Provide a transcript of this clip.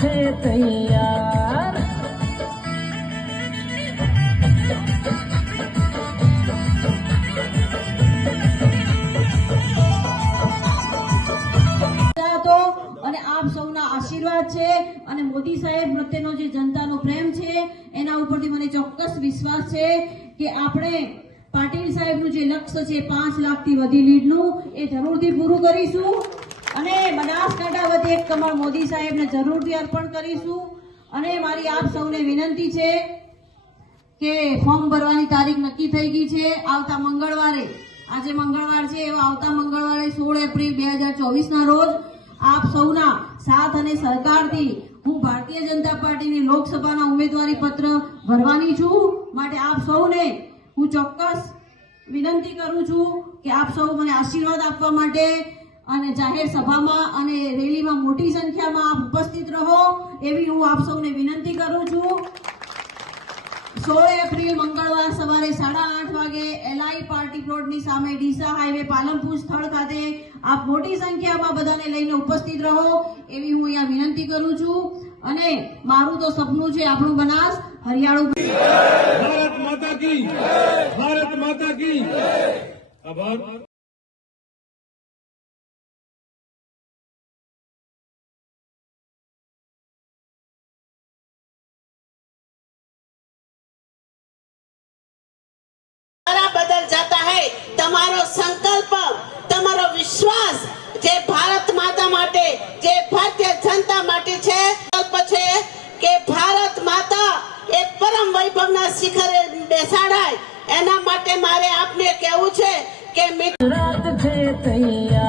છે તૈયાર. અને આપ સૌના આશીર્વાદ છે, અને મોદી સાહેબ પ્રત્યેનો જે જનતાનો પ્રેમ છે, એના ઉપરથી મને ચોક્કસ વિશ્વાસ છે કે આપણે પાટીલ સાહેબનું જે લક્ષ્ય છે, પાંચ લાખથી વધી લીડનું, એ જરૂરથી પૂરું કરીશું. અને બનાસકાંઠા વતી એક કમળ મોદી સાહેબને જરૂરથી અર્પણ કરીશું. અને મારી આપ સૌને વિનંતી છે કે ફોર્મ ભરવાની તારીખ નક્કી થઈ ગઈ છે. આવતા મંગળવારે, આજે મંગળવાર છે, એવા આવતા મંગળવારે સોળ એપ્રિલ બે હજાર ચોવીસના રોજ આપ સૌના સાથ અને સહકારથી હું ભારતીય જનતા પાર્ટીની લોકસભાના ઉમેદવારી પત્ર ભરવાની છું. માટે આપ સૌને હું ચોક્કસ વિનંતી કરું છું કે આપ સૌ મને આશીર્વાદ આપવા માટે અને જાહેર સભામાં અને રેલીમાં મોટી સંખ્યામાં આપ ઉપસ્થિત રહો એવી હું આપ સૌને વિનંતી કરું છું. સોળ એપ્રિલ મંગળવાર સવારે સાડા આઠ વાગે એલઆઈ પાર્ટી પ્લોટની સામે ડીસા હાઈવે પાલનપુર સ્થળ ખાતે આપ મોટી સંખ્યામાં બધાને લઈને ઉપસ્થિત રહો એવી હું અહીંયા વિનંતી કરું છું. અને મારું તો સપનું છે આપણું બનાસ. હરિયાળું ભારત માતા કી ભારત માતા કી આભાર. તમારો સંકલ્પ, તમારો વિશ્વાસ જે ભારત માતા માટે, જે ભારતીય જનતા માટે છે, સંકલ્પ છે કે ભારત માતા એ પરમ વૈભવના શિખરે બેસાડાય. એના માટે મારે આપને કહેવું છે કે મિત્ર તૈયાર.